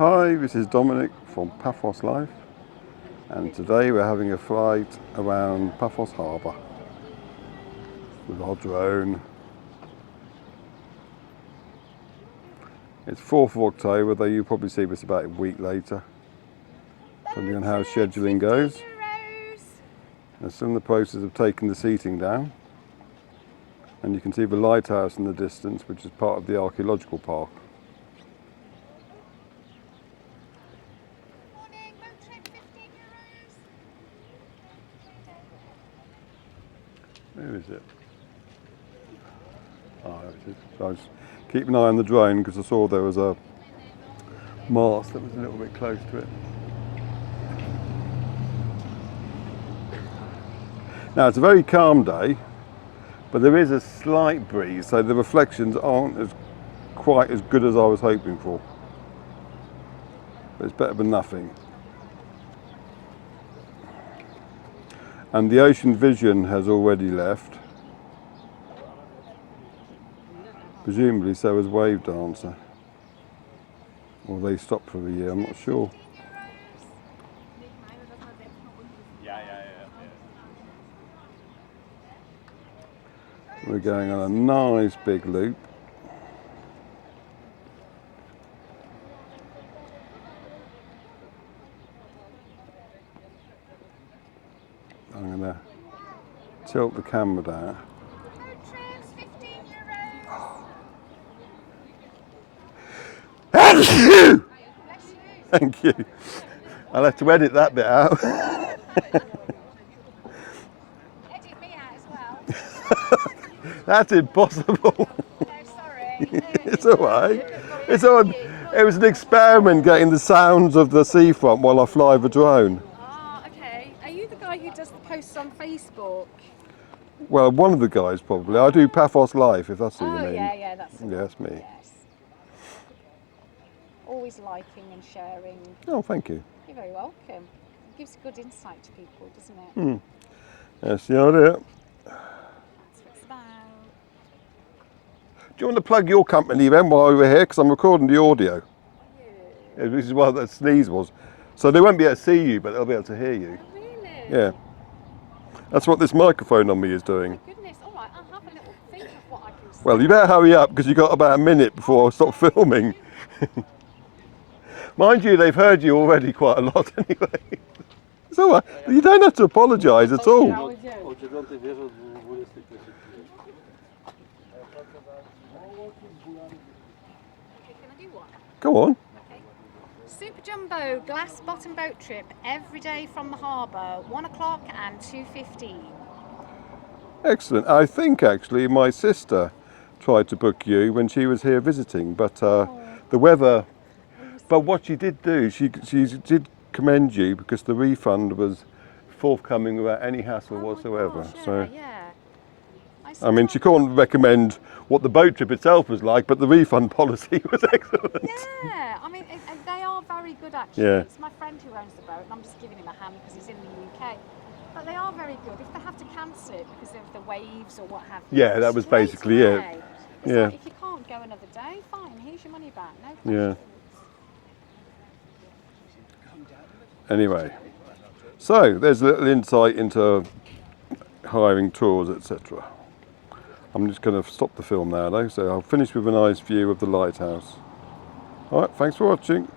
Hi, this is Dominic from Paphos Life, and today we're having a flight around Paphos Harbour with our drone. It's 4th of October, though you'll probably see this about a week later, depending on how scheduling goes. They're still in the process of taking the seating down, and you can see the lighthouse in the distance, which is part of the archaeological park. Where is it? Oh, there it is. So I was keeping an eye on the drone because I saw there was a mast that was a little bit close to it. Now it's a very calm day, but there is a slight breeze, so the reflections aren't quite as good as I was hoping for. But it's better than nothing. And the ocean vision has already left. Presumably so has Wave Dancer. Or they stopped for the year, I'm not sure. We're going on a nice big loop. I'm going to tilt the camera down. Thank you. I'll have to edit that bit out. Edit me out as well. That's impossible. No, sorry. It's all right. It's on. It was an experiment getting the sounds of the seafront while I fly the drone. Ah, okay. Are you the guy who does the posts on Facebook? Well, one of the guys probably. I do Paphos Life, if that's what you mean. Yeah, that's the Yeah, one. that's me. Yes. Always liking and sharing. Oh, thank you. You're very welcome. It gives good insight to people, doesn't it? That's the idea. That's what it's about. Do you want to plug your company then while we're here? Because I'm recording the audio. Yeah. This is what that sneeze was. So they won't be able to see you, but they'll be able to hear you. Oh, really? Yeah. That's what this microphone on me is doing. Oh, goodness. All right, I'll have a little think of what I can say. Well, you better hurry up because you've got about a minute before I stop filming. Mind you, they've heard you already quite a lot anyway. It's all right. You don't have to apologise at all. How would you? Okay, can I do one? Go on. Okay. Super Jumbo glass bottom boat trip every day from the harbour, 1 o'clock and 2:15. Excellent. I think actually my sister tried to book you when she was here visiting, but the weather. But what she did do, she did commend you because the refund was forthcoming without any hassle whatsoever. Gosh, So yeah. I mean, she can't recommend what the boat trip itself was like, but the refund policy was excellent. Yeah, I mean, and they are very good actually. Yeah. It's my friend who owns the boat, and I'm just giving him a hand because he's in the UK. But they are very good. If they have to cancel it because of the waves or what have you. Yeah, that was straight basically it. away. It's Yeah. like, if you can't go another day, fine, here's your money back. No Yeah. questions. Anyway, so there's a little insight into hiring tours, etc. I'm just going to stop the film now though, so I'll finish with a nice view of the lighthouse. Alright, thanks for watching.